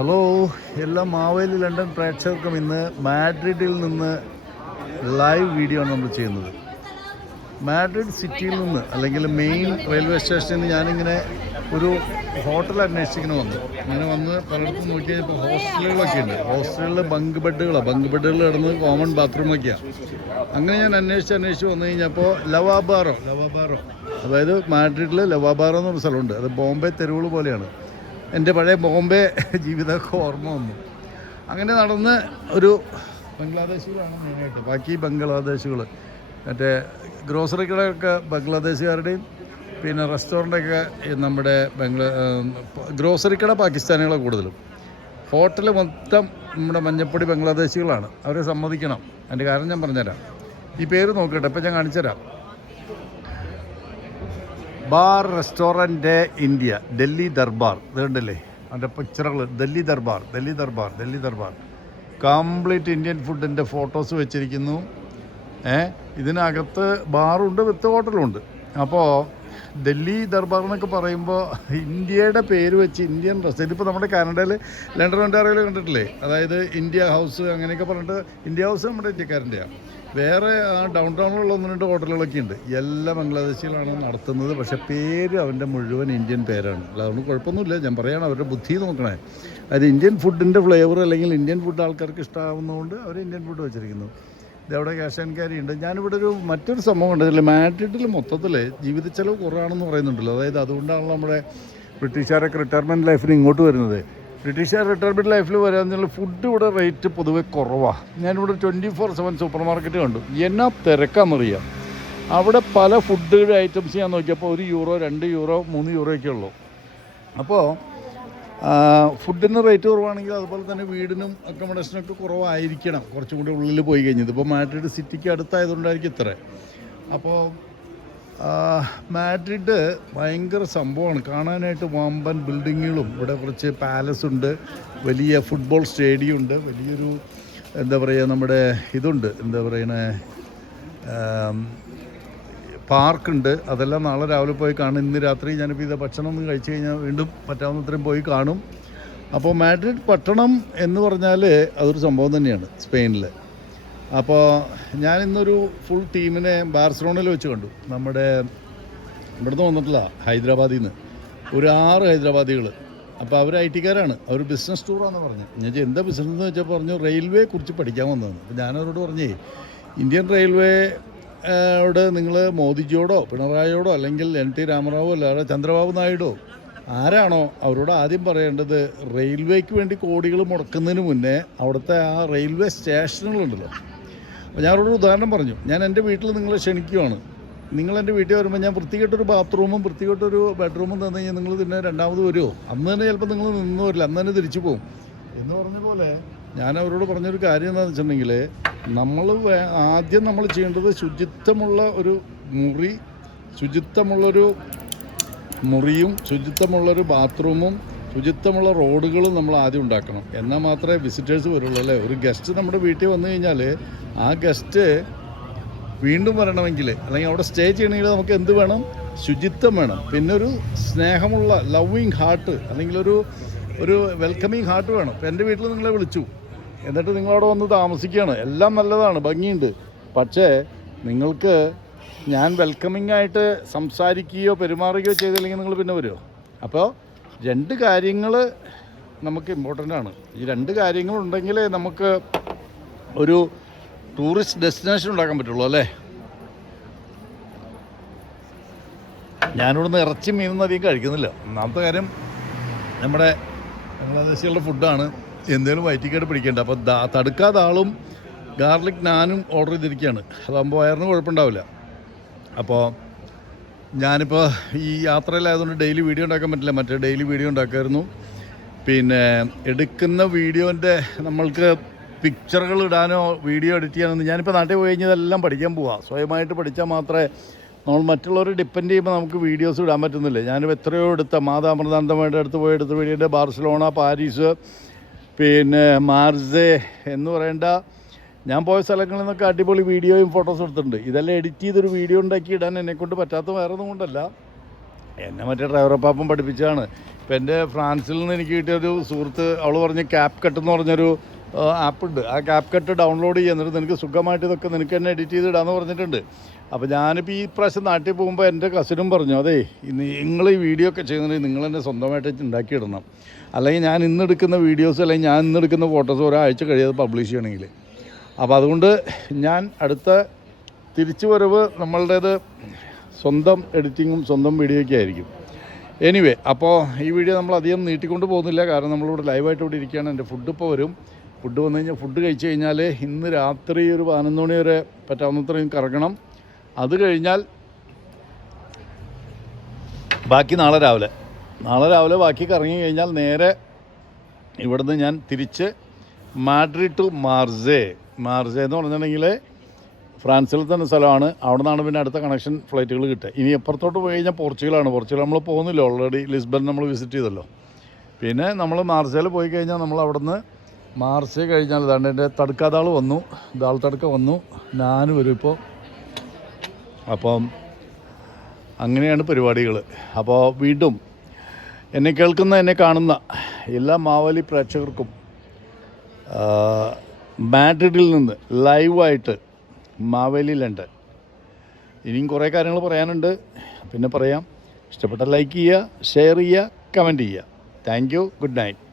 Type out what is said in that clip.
Hello എല്ലാ Maveli London പ്രേക്ഷകർക്കും ഇന്ന് മാഡ്രിഡിൽ നിന്ന് ലൈവ് വീഡിയോ ആണ് നമ്മൾ ചെയ്യുന്നത്. മാഡ്രിഡ് സിറ്റിയിൽ നിന്ന് അല്ലെങ്കിൽ മെയിൻ റെയിൽവേ സ്റ്റേഷനിൽ നിന്ന് ഞാനിങ്ങനെ ഒരു ഹോട്ടൽ അന്വേഷിച്ചിങ്ങനെ വന്നു. അങ്ങനെ വന്ന് പലയിടത്തും നോക്കി കഴിഞ്ഞപ്പോൾ ഹോസ്റ്റലുകളൊക്കെ ഉണ്ട്. ഹോസ്റ്റലുകളിൽ ബങ്ക് ബെഡുകളാണ് ബങ്ക് ബെഡുകൾ കിടന്ന് കോമൺ ബാത്റൂമൊക്കെയാണ് അങ്ങനെ ഞാൻ അന്വേഷിച്ച് അന്വേഷിച്ച് വന്നു കഴിഞ്ഞപ്പോൾ ലവാബാറോ ലവാബാറോ. അതായത് മാഡ്രിഡിൽ ലവാബാറോ എന്നൊരു സ്ഥലമുണ്ട്. അത് ബോംബെ തെരുവുകൾ പോലെയാണ്. എന്റെ പഴയ ബോംബെ ജീവിതമൊക്കെ ഓർമ്മ വന്നു. അങ്ങനെ നടന്ന് ഒരു ബംഗ്ലാദേശികളാണ് മെയിനായിട്ട്. ബാക്കി ബംഗ്ലാദേശികൾ മറ്റേ ഗ്രോസറി കടയൊക്കെ ബംഗ്ലാദേശുകാരുടെയും പിന്നെ റെസ്റ്റോറന്റൊക്കെ ഈ നമ്മുടെ ബംഗ്ലാ ഗ്രോസറി കട പാകിസ്ഥാനികളെ കൂടുതലും. ഹോട്ടൽ മൊത്തം നമ്മുടെ മഞ്ഞപ്പൊടി ബംഗ്ലാദേശികളാണ്. അവരെ സമ്മതിക്കണം. അതിന്റെ കാരണം ഞാൻ പറഞ്ഞുതരാം. ഈ പേര് നോക്കട്ടെ ഇപ്പം ഞാൻ കാണിച്ചുതരാം. Bar restaurant India Delhi Darbar. ഇതുണ്ടല്ലേ അതിന്റെ പിക്ചറുകൾ ഡൽഹി ദർബാർ ഡൽഹി ദർബാർ ഡൽഹി ദർബാർ. കംപ്ലീറ്റ് ഇന്ത്യൻ ഫുഡിന്റെ ഫോട്ടോസ് വെച്ചിരിക്കുന്നു. ഏ? ഇതിനകത്ത് ബാറുണ്ട് വിത്ത് ഹോട്ടലുണ്ട്. അപ്പോൾ ഡൽഹി ദർബാർ എന്നൊക്കെ പറയുമ്പോൾ ഇന്ത്യയുടെ പേര് വെച്ച് ഇന്ത്യൻ റെസ്റ്റ് ഇതിപ്പോൾ നമ്മുടെ കാനഡയിൽ ലണ്ടൻ ഒണ്ടാറിയിൽ കണ്ടിട്ടില്ലേ? അതായത് ഇന്ത്യ ഹൗസ് അങ്ങനെയൊക്കെ പറഞ്ഞിട്ട് ഇന്ത്യ ഹൗസ് നമ്മുടെ ഇന്ത്യക്കാരന്റെയാണ് വേറെ ആ ഡൗൺ ടൗണിലുള്ള ഒന്ന് രണ്ട് ഹോട്ടലുകളൊക്കെ ഉണ്ട്. എല്ലാ ബംഗ്ലാദേശികളാണ് നടത്തുന്നത്. പക്ഷെ പേര് അവന്റെ മുഴുവൻ ഇന്ത്യൻ പേരാണ്. അതുകൊണ്ട് കുഴപ്പമൊന്നുമില്ല. ഞാൻ പറയാണ് അവരുടെ ബുദ്ധി നോക്കണേ. അത് ഇന്ത്യൻ ഫുഡിന്റെ ഫ്ലേവർ അല്ലെങ്കിൽ ഇന്ത്യൻ ഫുഡ് ആൾക്കാർക്ക് ഇഷ്ടമാവുന്നതുകൊണ്ട് അവർ ഇന്ത്യൻ ഫുഡ് വെച്ചിരിക്കുന്നു. ഇതവിടെ ക്യാഷ് ആൻഡ് ക്യാരി ഉണ്ട്. ഞാനിവിടെ ഒരു മറ്റൊരു സംഭവം കണ്ടതില്ല മാഡ്രിഡിൽ മൊത്തത്തിൽ ജീവിത ചെലവ് കുറവാണെന്ന് പറയുന്നുണ്ടല്ലോ. അതായത് അതുകൊണ്ടാണല്ലോ നമ്മുടെ ബ്രിട്ടീഷുകാരൊക്കെ റിട്ടയർമെന്റ് ലൈഫിന് ഇങ്ങോട്ട് വരുന്നത്. ബ്രിട്ടീഷുകാർ റിട്ടയർമെന്റ് ലൈഫിൽ വരാമെന്നുള്ള ഫുഡ് ഇവിടെ റേറ്റ് പൊതുവെ കുറവാണ് ഞാനിവിടെ twenty four seven super market കണ്ടു. എന്നാ തിരക്കാണെന്നറിയാം അവിടെ പല ഫുഡ് ഐറ്റംസ് ഞാൻ നോക്കിയപ്പോൾ ഒരു യൂറോ രണ്ട് യൂറോ മൂന്ന് യൂറോ ഒക്കെ ഉള്ളൂ. അപ്പോൾ ഫുഡിന് റേറ്റ് കുറവാണെങ്കിൽ അതുപോലെ തന്നെ വീടിനും അക്കോമഡേഷനൊക്കെ കുറവായിരിക്കണം. കുറച്ചും കൂടി ഉള്ളിൽ പോയി കഴിഞ്ഞത് ഇപ്പോൾ മാഡ്രിഡ് സിറ്റിക്ക് അടുത്തായതുകൊണ്ടായിരിക്കും ഇത്ര. അപ്പോൾ മാഡ്രിഡ് ഭയങ്കര സംഭവമാണ്. കാണാനായിട്ട് വാമ്പൻ ബിൽഡിങ്ങുകളും ഇവിടെ കുറച്ച് പാലസ് ഉണ്ട് വലിയ ഫുട്ബോൾ സ്റ്റേഡിയം ഉണ്ട് വലിയൊരു എന്താ പറയുക നമ്മുടെ ഇതുണ്ട്. എന്താ പറയണേ പാർക്കുണ്ട്. അതെല്ലാം നാളെ രാവിലെ പോയി കാണും. ഇന്ന് രാത്രി ഞാനിപ്പോൾ ഇത് ഭക്ഷണം ഒന്ന് കഴിച്ച് കഴിഞ്ഞാൽ വീണ്ടും പറ്റാവുന്നത്രയും പോയി കാണും. അപ്പോൾ മാഡ്രിഡ് പട്ടണം എന്ന് പറഞ്ഞാൽ അതൊരു സംഭവം തന്നെയാണ് സ്പെയിനിൽ അപ്പോൾ ഞാൻ ഇന്നൊരു ഫുൾ ടീമിനെ ബാർസലോണയിൽ വെച്ച് കണ്ടു. നമ്മുടെ ഇവിടുന്ന് വന്നിട്ടില്ല ഹൈദരാബാദിൽ നിന്ന് ഒരു ആറ് ഹൈദരാബാദികൾ അപ്പോൾ അവർ ഐ ടിക്കാരാണ് അവർ ബിസിനസ് ടൂറാന്ന് പറഞ്ഞു. ഞാൻ എന്താ ബിസിനസ് എന്ന് വെച്ചാൽ പറഞ്ഞു റെയിൽവേ കുറിച്ച് പഠിക്കാൻ വന്നതാണ്. അപ്പോൾ ഞാനവരോട് പറഞ്ഞേ ഇന്ത്യൻ റെയിൽവേ ോട് നിങ്ങൾ മോദിജിയോടോ പിണറായിയോടോ അല്ലെങ്കിൽ എൻ ടി രാമറാവോ അല്ലാതെ ചന്ദ്രബാബു നായിഡോ ആരാണോ അവരോട് ആദ്യം പറയേണ്ടത് റെയിൽവേക്ക് വേണ്ടി കോടികൾ മുടക്കുന്നതിന് മുന്നേ അവിടുത്തെ ആ റെയിൽവേ സ്റ്റേഷനുകളുണ്ടല്ലോ. അപ്പോൾ ഞാൻ അവരോട് ഉദാഹരണം പറഞ്ഞു. ഞാൻ എന്റെ വീട്ടിൽ നിങ്ങളെ ക്ഷണിക്കുവാണ്. നിങ്ങൾ എന്റെ വീട്ടിൽ വരുമ്പോൾ ഞാൻ വൃത്തികെട്ടൊരു ബാത്റൂമും വൃത്തികെട്ടൊരു ബെഡ്റൂമും തന്നു കഴിഞ്ഞാൽ നിങ്ങൾ പിന്നെ രണ്ടാമത് വരുമോ? അന്ന് തന്നെ ചിലപ്പോൾ നിങ്ങൾ നിന്ന് വരില്ല. അന്ന് തന്നെ തിരിച്ചു പോകും. എന്ന് പറഞ്ഞ പോലെ ഞാൻ അവരോട് പറഞ്ഞൊരു കാര്യം എന്താണെന്ന് വെച്ചിട്ടുണ്ടെങ്കിൽ നമ്മൾ ആദ്യം നമ്മൾ ചെയ്യേണ്ടത് ശുചിത്വമുള്ള ഒരു മുറി ശുചിത്വമുള്ളൊരു മുറിയും ശുചിത്വമുള്ളൊരു ബാത്റൂമും ശുചിത്വമുള്ള റോഡുകളും നമ്മൾ ആദ്യം ഉണ്ടാക്കണം. എന്നാൽ മാത്രമേ വിസിറ്റേഴ്സ് വരുള്ളൂ അല്ലേ? ഒരു ഗസ്റ്റ് നമ്മുടെ വീട്ടിൽ വന്നു കഴിഞ്ഞാൽ ആ ഗസ്റ്റ് വീണ്ടും വരണമെങ്കിൽ അല്ലെങ്കിൽ അവിടെ സ്റ്റേ ചെയ്യണമെങ്കിൽ നമുക്ക് എന്ത് വേണം? ശുചിത്വം വേണം. പിന്നെ ഒരു സ്നേഹമുള്ള ലവിങ് ഹാർട്ട് അല്ലെങ്കിൽ ഒരു ഒരു വെൽക്കമിങ് ഹാർട്ട് വേണം എന്റെ വീട്ടിൽ നിങ്ങളെ വിളിച്ചു. എന്നിട്ട് നിങ്ങളവിടെ വന്ന് താമസിക്കുകയാണ്. എല്ലാം നല്ലതാണ് ഭംഗിയുണ്ട്. പക്ഷേ നിങ്ങൾക്ക് ഞാൻ വെൽക്കമിങ് ആയിട്ട് സംസാരിക്കുകയോ പെരുമാറുകയോ ചെയ്തില്ലെങ്കിൽ നിങ്ങൾ പിന്നെ വരുമോ അപ്പോൾ രണ്ട് കാര്യങ്ങൾ നമുക്ക് ഇമ്പോർട്ടന്റ് ആണ്. ഈ രണ്ട് കാര്യങ്ങളുണ്ടെങ്കിലേ നമുക്ക് ഒരു ടൂറിസ്റ്റ് ഡെസ്റ്റിനേഷൻ ഉണ്ടാക്കാൻ പറ്റുള്ളൂ അല്ലേ? ഞാനിവിടുന്ന് ഇറച്ചി മീനൊന്നും അധികം കഴിക്കുന്നില്ല. ഒന്നാമത്തെ കാര്യം നമ്മുടെ ബംഗ്ലാദേശികളുടെ ഫുഡാണ് എന്തേലും വയറ്റിക്കേട് പിടിക്കേണ്ട. അപ്പോൾ തടുക്കാതെ ആളും ഗാർലിക് നാനും ഓർഡർ ചെയ്തിരിക്കുകയാണ്. അതാകുമ്പോൾ വയറിന് കുഴപ്പമുണ്ടാവില്ല. അപ്പോൾ ഞാനിപ്പോൾ ഈ യാത്രയിലായതുകൊണ്ട് ഡെയിലി വീഡിയോ ഉണ്ടാക്കാൻ പറ്റില്ല. മറ്റേ ഡെയിലി വീഡിയോ ഉണ്ടാക്കുമായിരുന്നു പിന്നെ എടുക്കുന്ന വീഡിയോന്റെ നമ്മൾക്ക് പിക്ചറുകൾ ഇടാനോ വീഡിയോ എഡിറ്റ് ചെയ്യാനോ ഞാനിപ്പോൾ നാട്ടിൽ പോയി കഴിഞ്ഞാൽ ഇതെല്ലാം പഠിക്കാൻ പോവാം. സ്വയമായിട്ട് പഠിച്ചാൽ മാത്രമേ നമ്മൾ മറ്റുള്ളവരെ ഡിപ്പെൻഡ് ചെയ്യുമ്പോൾ നമുക്ക് വീഡിയോസ് ഇടാൻ പറ്റുന്നില്ല. ഞാനിപ്പോൾ എത്രയോ എടുത്ത മാതാമൃതാന്തമായിട്ട് അടുത്ത് പോയി എടുത്ത വീഡിയോന്റെ ബാർസലോണ പാരീസ് പിന്നെ മാർസെ എന്ന് പറയേണ്ട. ഞാൻ പോയ സ്ഥലങ്ങളിൽ നിന്നൊക്കെ അടിപൊളി വീഡിയോയും ഫോട്ടോസും എടുത്തിട്ടുണ്ട്. ഇതെല്ലാം എഡിറ്റ് ചെയ്തൊരു വീഡിയോ ഉണ്ടാക്കി ഇടാൻ എന്നെക്കൊണ്ട് പറ്റാത്ത വേറെ ഒന്നും കൊണ്ടല്ല. എന്നെ മറ്റേ ഡ്രൈവർ പാപ്പം പഠിപ്പിച്ചതാണ്. ഇപ്പം എന്റെ ഫ്രാൻസിൽ നിന്ന് എനിക്ക് കിട്ടിയ ഒരു സുഹൃത്ത് അവൾ പറഞ്ഞ് ക്യാപ് കട്ട് എന്ന് പറഞ്ഞൊരു ആപ്പ് ഉണ്ട്. ആ ക്യാപ് കട്ട് ഡൗൺലോഡ് ചെയ്യുക. എന്നിട്ട് നിനക്ക് സുഖമായിട്ട് ഇതൊക്കെ നിനക്ക് തന്നെ എഡിറ്റ് ചെയ്ത് ഇടാമെന്ന് പറഞ്ഞിട്ടുണ്ട്. അപ്പോൾ ഞാനിപ്പോൾ ഈ പ്രാവശ്യം നാട്ടിൽ പോകുമ്പോൾ എന്റെ കസിനും പറഞ്ഞു അതെ നിങ്ങൾ ഈ വീഡിയോ ഒക്കെ ചെയ്യുന്നുണ്ടെങ്കിൽ നിങ്ങൾ തന്നെ സ്വന്തമായിട്ട് ഉണ്ടാക്കിയിടണം അല്ലെങ്കിൽ ഞാൻ ഇന്ന് എടുക്കുന്ന വീഡിയോസ് അല്ലെങ്കിൽ ഞാൻ ഇന്ന് എടുക്കുന്ന ഫോട്ടോസ് ഒരാഴ്ച കഴിയാതെ പബ്ലിഷ് ചെയ്യണമെങ്കിൽ. അപ്പോൾ അതുകൊണ്ട് ഞാൻ അടുത്ത തിരിച്ചു വരവ് നമ്മളുടേത് സ്വന്തം എഡിറ്റിങ്ങും സ്വന്തം വീഡിയോയ്ക്ക് ആയിരിക്കും. എനിവേ അപ്പോൾ ഈ വീഡിയോ നമ്മൾ അധികം നീട്ടിക്കൊണ്ട് പോകുന്നില്ല. കാരണം നമ്മളിവിടെ ലൈവായിട്ട് ഇവിടെ ഇരിക്കുകയാണ്. എന്റെ ഫുഡ് ഇപ്പോൾ വരും. ഫുഡ് വന്നു കഴിഞ്ഞാൽ ഫുഡ് കഴിച്ചു കഴിഞ്ഞാൽ ഇന്ന് രാത്രി ഒരു പതിനൊന്ന് മണി വരെ പറ്റാവുന്നത്രയും കറങ്ങണം. അത് കഴിഞ്ഞാൽ ബാക്കി നാളെ രാവിലെ. നാളെ രാവിലെ ബാക്കി കറങ്ങി കഴിഞ്ഞാൽ നേരെ ഇവിടുന്ന് ഞാൻ തിരിച്ച് മാഡ്രിഡ് ടു മാർസേ. മാർസേ എന്ന് പറഞ്ഞിട്ടുണ്ടെങ്കിൽ ഫ്രാൻസിൽ തന്നെ സ്ഥലമാണ്. അവിടെ നിന്നാണ് പിന്നെ അടുത്ത കണക്ഷൻ ഫ്ലൈറ്റുകൾ കിട്ടുക. ഇനി എപ്പുറത്തോട്ട് പോയി കഴിഞ്ഞാൽ പോർച്ചുഗലാണ്. പോർച്ചുഗൽ നമ്മൾ പോകുന്നില്ല. ഓൾറെഡി ലിസ്ബൺ നമ്മൾ വിസിറ്റ് ചെയ്തല്ലോ. പിന്നെ നമ്മൾ മാർസയിൽ പോയി കഴിഞ്ഞാൽ നമ്മൾ അവിടുന്ന് മാർസേ കഴിഞ്ഞാൽ ഇതാണ്ട് എന്റെ തടുക്കാതാൾ വന്നു ദാൾ തടുക്ക വന്നു ഞാൻ വരും ഇപ്പോൾ. അപ്പം അങ്ങനെയാണ് പരിപാടികൾ. അപ്പോൾ വീണ്ടും എന്നെ കേൾക്കുന്ന എന്നെ കാണുന്ന എല്ലാ മാവലി പ്രേക്ഷകർക്കും മാഡ്രിഡിൽ നിന്ന് ലൈവായിട്ട് മാവേലിയിലുണ്ട് ഇനിയും കുറേ കാര്യങ്ങൾ പറയാനുണ്ട്. പിന്നെ പറയാം. ഇഷ്ടപ്പെട്ട ലൈക്ക് ചെയ്യുക ഷെയർ ചെയ്യുക കമന്റ് ചെയ്യുക. Thank you. Good night.